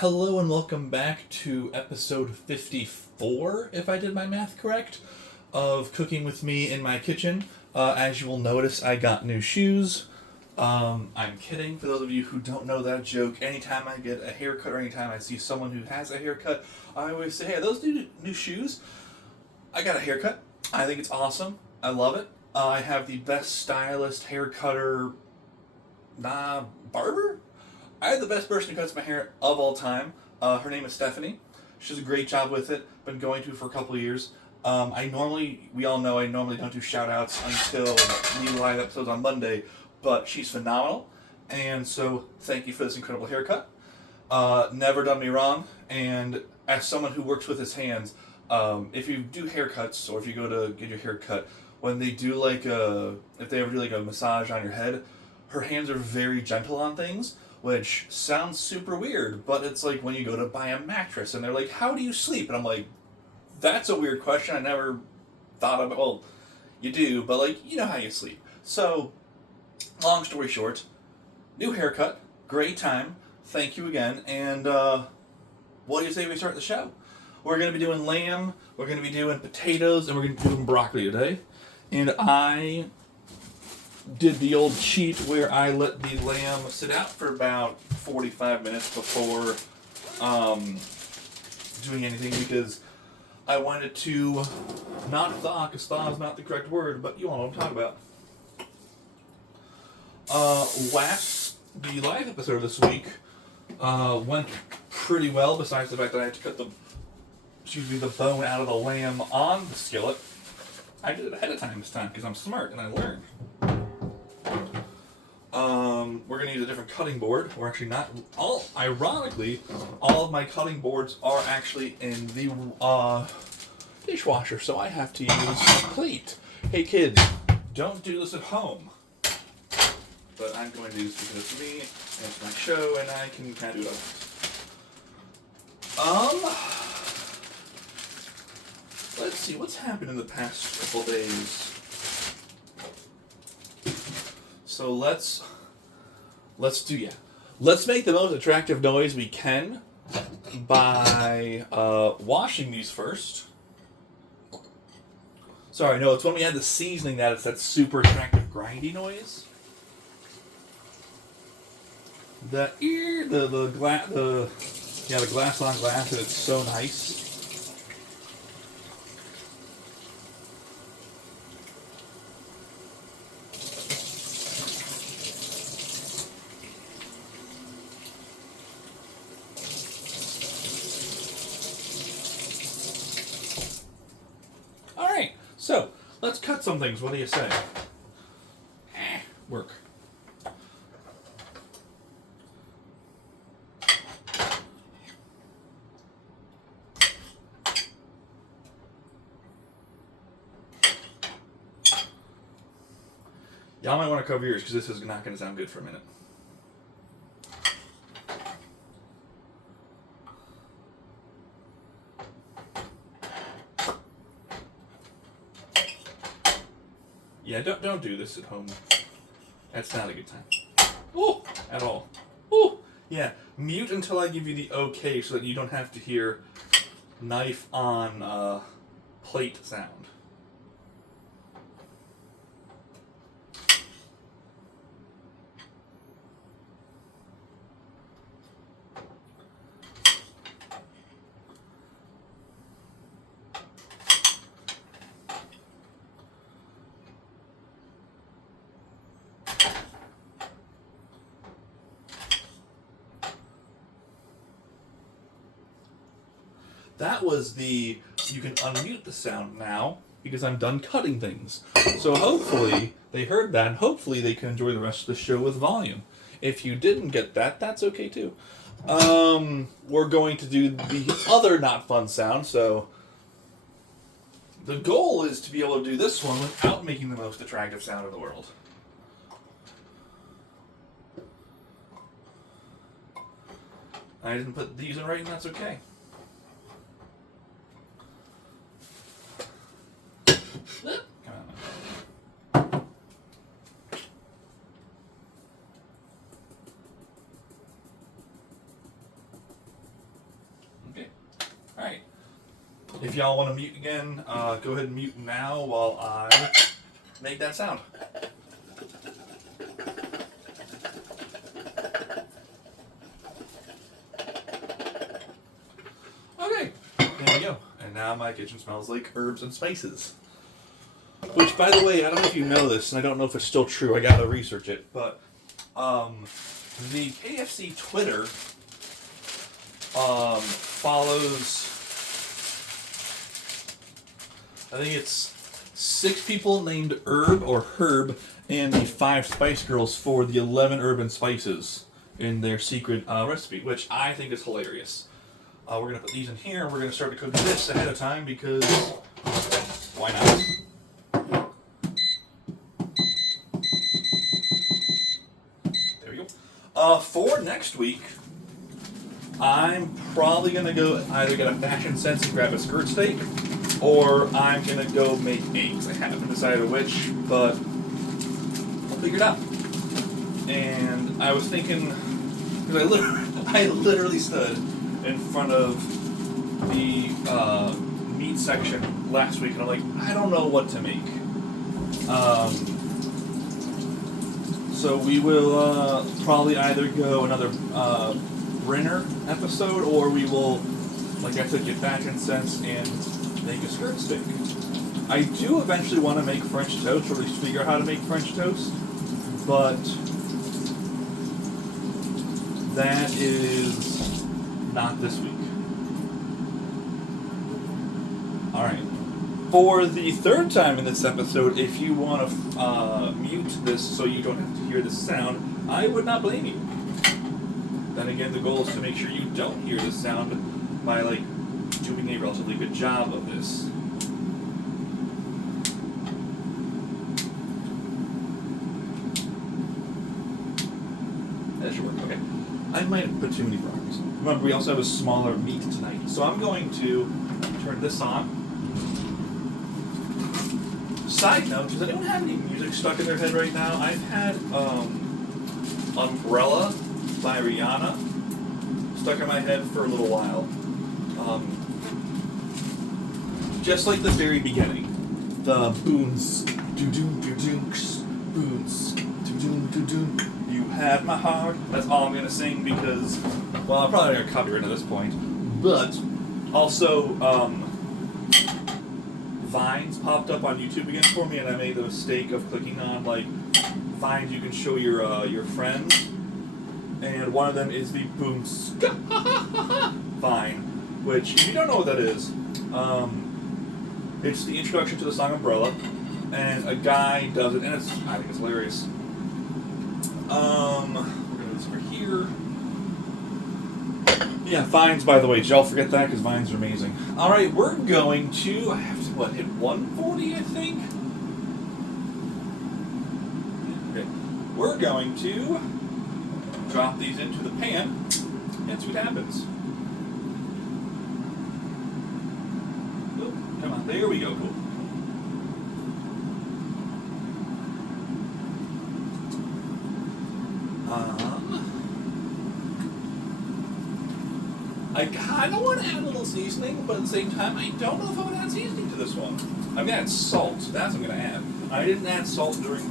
Hello and welcome back to episode 54, if I did my math correct, of Cooking with Me in my kitchen. As you will notice, I got new shoes. I'm kidding. For those of you who don't know that joke, anytime I get a haircut or anytime I see someone who has a haircut, I always say, hey, are those new shoes? I got a haircut. I think it's awesome. I love it. I have the best stylist, hair cutter, barber? I have the best person who cuts my hair of all time. Her name is Stephanie. She does a great job with it. Been going to for a couple of years. We all know I normally don't do shout outs until the live episodes on Monday, but she's phenomenal. And so thank you for this incredible haircut. Never done me wrong. And as someone who works with his hands, if you do haircuts or if you go to get your hair cut, when they do if they ever do a massage on your head, her hands are very gentle on things, which sounds super weird, but it's like when you go to buy a mattress and they're like, how do you sleep? And I'm like, that's a weird question. I never thought about, well, you do, but you know how you sleep. So, long story short, new haircut, great time, thank you again, and what do you say we start the show? We're going to be doing lamb, we're going to be doing potatoes, and we're going to be doing broccoli today. And I did the old cheat where I let the lamb sit out for about 45 minutes before doing anything because I wanted to not thaw, because thaw is not the correct word, but you all know what I'm talking about. The live episode of this week went pretty well, besides the fact that I had to cut the bone out of the lamb on the skillet. I did it ahead of time this time because I'm smart and I learned. We're going to use a different cutting board. We're actually not... Ironically, all of my cutting boards are actually in the dishwasher, so I have to use a plate. Hey kids, don't do this at home. But I'm going to do this because it's me, and it's my show, and I can kind of do it let's see, what's happened in the past couple days? So let's make the most attractive noise we can by washing these first. Sorry, no, it's when we add the seasoning that it's that super attractive grindy noise. The glass on glass, and it's so nice. So, let's cut some things. What do you say? Work. Y'all might want to cover yours because this is not going to sound good for a minute. Yeah, don't do this at home. That's not a good time. Ooh, at all. Ooh, yeah. Mute until I give you the okay so that you don't have to hear knife on plate sound. That was you can unmute the sound now because I'm done cutting things. So hopefully they heard that and hopefully they can enjoy the rest of the show with volume. If you didn't get that, that's okay too. We're going to do the other not fun sound, so the goal is to be able to do this one without making the most attractive sound in the world. I didn't put these in right, and that's okay. If y'all want to mute again, go ahead and mute now while I make that sound. Okay, there we go. And now my kitchen smells like herbs and spices. Which, by the way, I don't know if you know this, and I don't know if it's still true. I gotta research it, but the KFC Twitter follows, I think it's 6 people named Herb or Herb and the 5 Spice Girls for the 11 herb and spices in their secret recipe, which I think is hilarious. We're going to put these in here, and we're going to start to cook this ahead of time because why not? There we go. For next week, I'm probably going to go either get a Fashion Sense and grab a skirt steak, or I'm going to go make eggs. I haven't decided which, but I'll figure it out. And I was thinking, because I literally stood in front of the meat section last week, and I'm like, I don't know what to make. So we will probably either go another Brenner episode, or we will, like I said, get Fashion Sense and make a skirt steak. I do eventually want to make French toast, or at least figure out how to make French toast, but that is not this week. Alright. For the third time in this episode, if you want to mute this so you don't have to hear the sound, I would not blame you. Then again, the goal is to make sure you don't hear the sound by, like, doing a relatively good job of this. That should work, okay. I might have put too many fries. Remember, we also have a smaller meat tonight. So I'm going to turn this on. Side note, does anyone have any music stuck in their head right now? I've had Umbrella by Rihanna stuck in my head for a little while. Just like the very beginning. The boons, do-doon, do-doonks, boons, do-doon, do-doon. You have my heart. That's all I'm going to sing because, well, I'm probably going to copyright at this point. But, also, Vines popped up on YouTube again for me, and I made the mistake of clicking on, like, Vines you can show your friends. And one of them is the Boom Vine, which, if you don't know what that is, it's the introduction to the song Umbrella, and a guy does it, and I think it's hilarious. We're gonna do this over here. Yeah, Vines, by the way, did y'all forget that? Because Vines are amazing. Alright, we're going to, I have to, hit 140, I think? Okay. We're going to drop these into the pan and see what happens. Oh, come on, there we go, cool. I kind of want to add a little seasoning, but at the same time, I don't know if I'm going to add seasoning to this one. I'm going to add salt. That's what I'm going to add. I didn't add salt during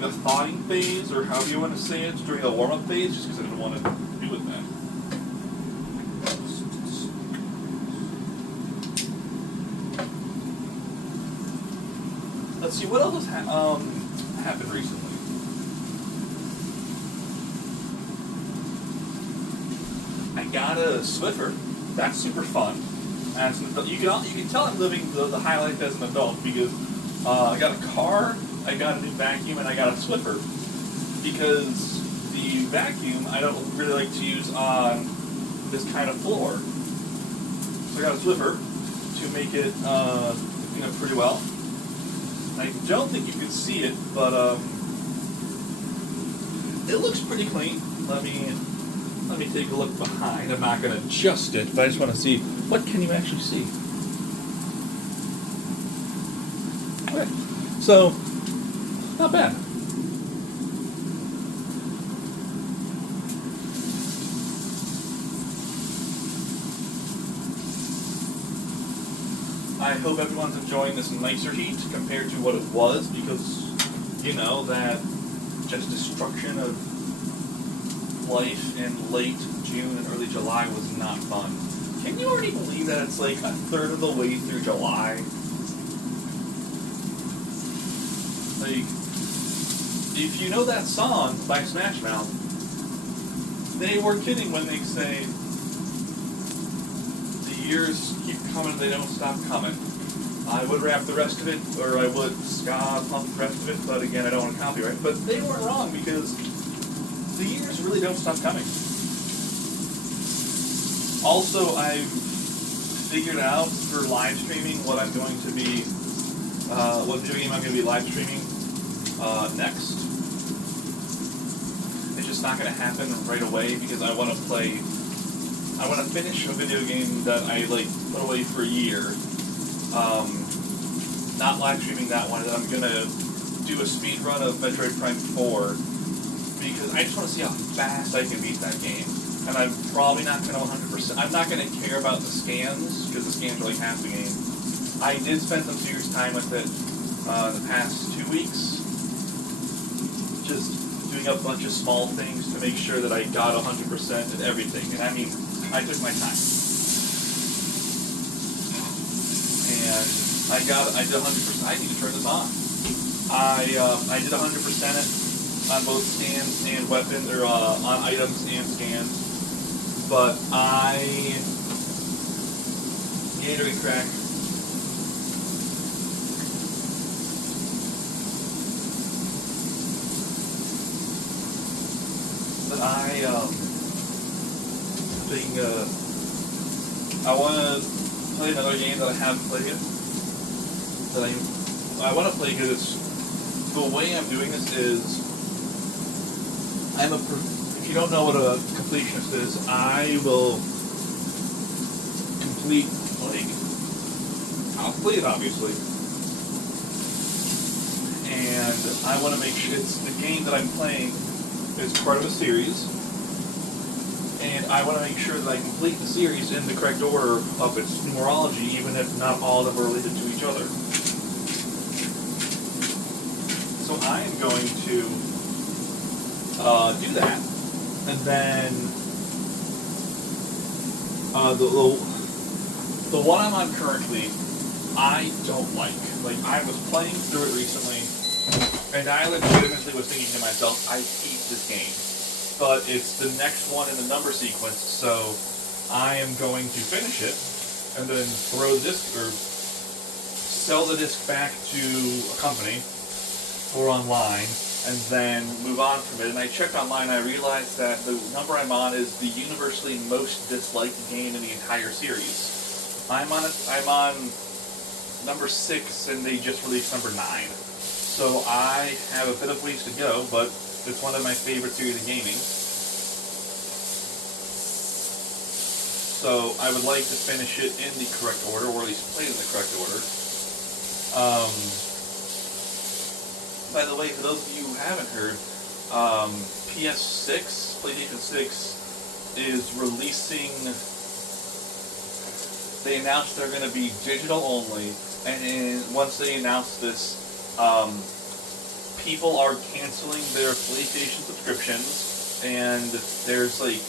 the thawing phase, or however you want to say it, during the warm-up phase, just because I didn't want to do with that. Let's see, what else has happened recently? I got a Swiffer. That's super fun. As an adult, you can tell I'm living the high life as an adult because I got a car, I got a new vacuum, and I got a Swiffer. Because the vacuum I don't really like to use on this kind of floor. So I got a Swiffer to make it clean up pretty well. I don't think you can see it, but it looks pretty clean. Let me take a look behind. I'm not going to adjust it, but I just want to see what can you actually see. Okay, so not bad. I hope everyone's enjoying this nicer heat compared to what it was, because, you know, that just destruction of life in late June and early July was not fun. Can you already believe that it's like a third of the way through July? Like, if you know that song by Smash Mouth, they were kidding when they say the years keep coming, they don't stop coming. I would rap the rest of it, or I would ska pump the rest of it, but again, I don't want to copyright. But they weren't wrong, because the years really don't stop coming. Also, I've figured out for live streaming what I'm going to be, what video game I'm going to be live streaming next. It's just not going to happen right away, because I want to finish a video game that I like put away for a year. Not live streaming that one, and I'm going to do a speed run of Metroid Prime 4, because I just want to see how fast I can beat that game. And I'm probably not going to 100%. I'm not going to care about the scans, because the scans are like half the game. I did spend some serious time with it the past 2 weeks, just doing a bunch of small things to make sure that I got 100% at everything. And I mean, I took my time. And I did 100%. I need to turn this on. I did 100% it on both scans and weapons, or on items and scans. But Gatorade crack. But I want to play another game that I haven't played yet. That I want to play, because the way I'm doing this is if you don't know what a completionist is, I will complete, like, I'll play it obviously, and I want to make sure it's the game that I'm playing is part of a series, and I want to make sure that I complete the series in the correct order of its numerology, even if not all of them are related to each other. So I am going to do that. And then the one I'm on currently, I don't like. Like, I was playing through it recently, and I legitimately was thinking to myself, I hate this game. But it's the next one in the number sequence, so I am going to finish it, and then throw the disc, or sell the disc back to a company, or online, and then move on from it. And I checked online, and I realized that the number I'm on is the universally most disliked game in the entire series. I'm on number 6, and they just released number 9. So I have a bit of ways to go, but it's one of my favorite series of gaming. So I would like to finish it in the correct order, or at least play it in the correct order. By the way, for those of you who haven't heard, PS6, PlayStation 6, is releasing. They announced they're going to be digital only, and once they announce this, people are canceling their PlayStation subscriptions, and there's like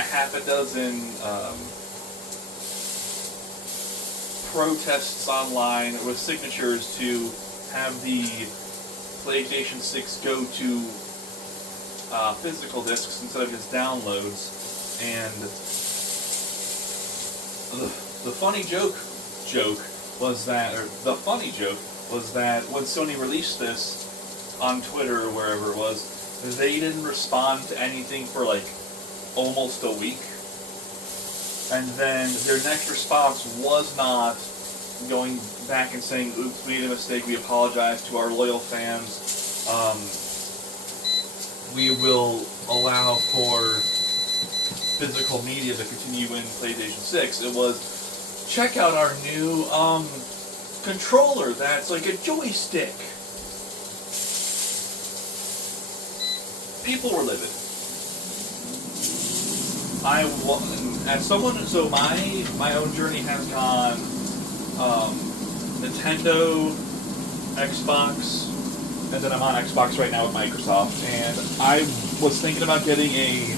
a half a dozen protests online with signatures to have the PlayStation 6 go to physical discs instead of just downloads. And the funny joke was that when Sony released this on Twitter or wherever it was, they didn't respond to anything for like almost a week. And then their next response was not going back and saying, oops, we made a mistake, we apologize to our loyal fans, we will allow for physical media to continue in PlayStation 6. It was, check out our new controller that's like a joystick. People were livid. So my own journey has gone Nintendo, Xbox, and then I'm on Xbox right now with Microsoft. And I was thinking about getting a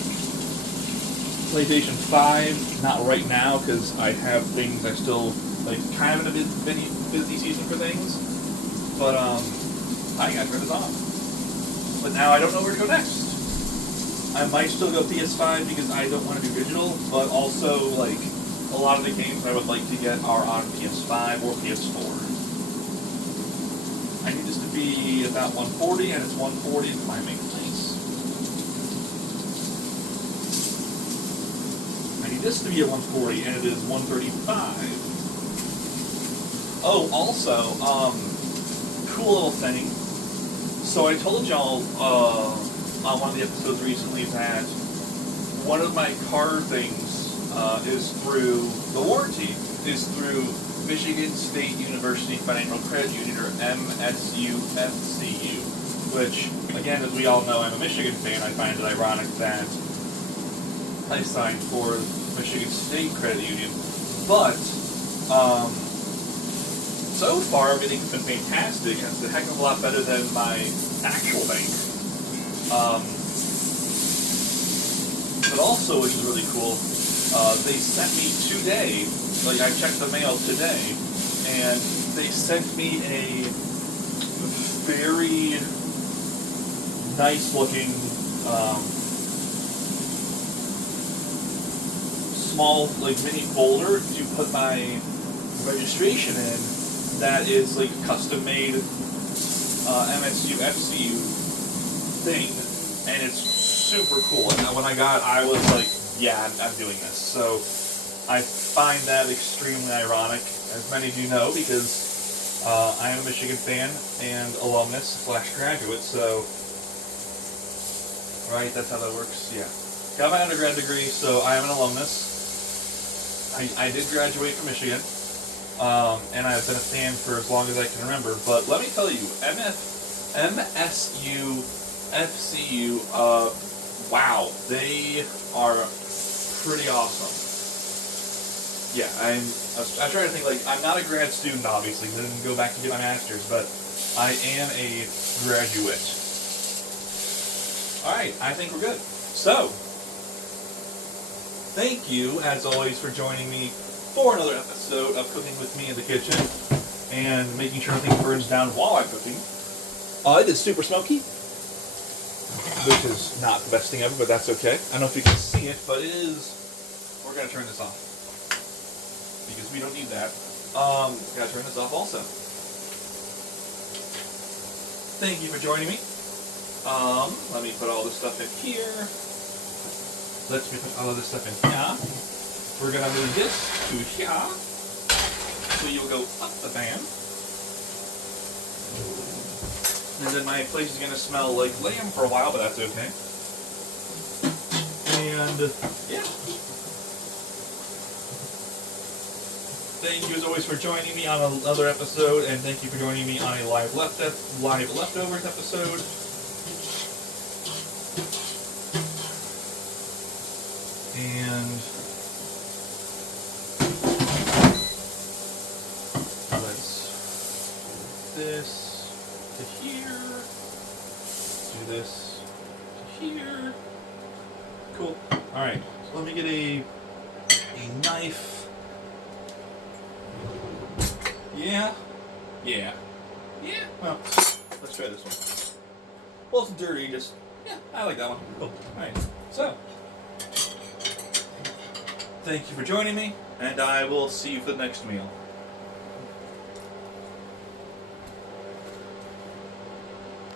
PlayStation 5, not right now because I have things I still like, kind of in a busy season for things. But I gotta turn this on. But now I don't know where to go next. I might still go PS5 because I don't want to do digital, but also like a lot of the games I would like to get are on PS5 or PS4. I need this to be about 140, and it's 140 in my main place. I need this to be a 140, and it is 135. Oh, also, cool little thing. So I told y'all on one of the episodes recently that one of my car things is through the warranty, is through Michigan State University Financial Credit Union, or MSU-FCU, which, again, as we all know, I'm a Michigan fan. I find it ironic that I signed for Michigan State Credit Union. But, so far, everything's been fantastic, and it's a heck of a lot better than my actual bank. But also, which is really cool, they sent me today, like I checked the mail today, and they sent me a very nice looking small, like, mini folder to put my registration in that is like custom made MSU FCU thing, and it's super cool. And when I got it, I was like, yeah, I'm doing this. So I find that extremely ironic, as many of you know, because I am a Michigan fan and alumnus / graduate, so, right, that's how that works, yeah. Got my undergrad degree, so I am an alumnus. I did graduate from Michigan, and I've been a fan for as long as I can remember, but let me tell you, MSU, FCU, wow, they are pretty awesome. Yeah, I try to think, like, I'm not a grad student, obviously, I didn't go back to get my master's, but I am a graduate. Alright, I think we're good. So, thank you, as always, for joining me for another episode of Cooking with Me in the Kitchen, and making sure nothing burns down while I'm cooking. It is super smoky, which is not the best thing ever, but that's okay. I don't know if you can see it, but it is. We're going to turn this off, because we don't need that. Gotta turn this off also. Thank you for joining me. Let me put all this stuff in here. Let me put all of this stuff in here. We're gonna move this to here. So you'll go up the fan. And then my place is gonna smell like lamb for a while, but that's okay. And yeah. Thank you as always for joining me on another episode, and thank you for joining me on a live leftovers episode. And let's do this to here. Do this to here. Cool. Alright, so let me get a knife. Yeah. Well, let's try this one. Well, it's dirty, just, yeah, I like that one. Cool. Alright, so, thank you for joining me, and I will see you for the next meal.